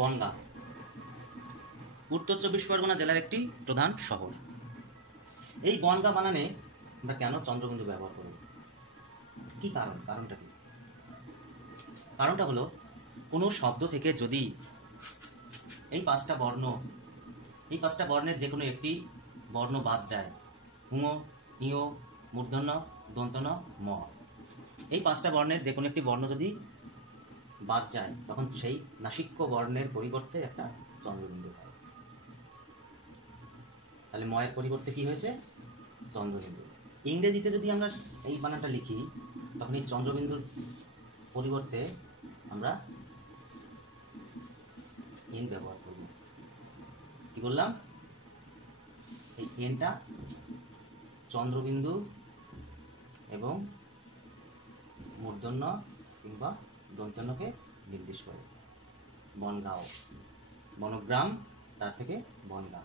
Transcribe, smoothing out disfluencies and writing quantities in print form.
বনগাঁ উত্তর 24 পরগনা জেলার একটি প্রধান শহর। এই বনগাঁ বানানে আমরা কেন চন্দ্রবিন্দু ব্যবহার করব? কি কারণটা কি? কারণটা হলো, কোনো শব্দ থেকে যদি এই পাঁচটা বর্ণের যে কোনো একটি বর্ণ বাদ যায়, ঙ, ইয়, মূর্ধন্য, দন্তন্য, ম, এই পাঁচটা বর্ণের যে কোনো একটি বর্ণ যদি বাদ যায়, তখন সেই নাসিক্য বর্ণের পরিবর্তে একটা চন্দ্রবিন্দু হয়। তাহলে ময়ের পরিবর্তে কি হয়েছে? চন্দ্রবিন্দু। ইংরেজিতে যদি আমরা এই বানানটা লিখি, তখন এই চন্দ্রবিন্দুর পরিবর্তে আমরা এন ব্যবহার করব। কি বললাম? এই এনটা চন্দ্রবিন্দু এবং মূর্ধন্য কিংবা দন্তন্যকে নির্দেশ করে। বনগাঁও, বনগ্রাম, তার থেকে বনগাঁ।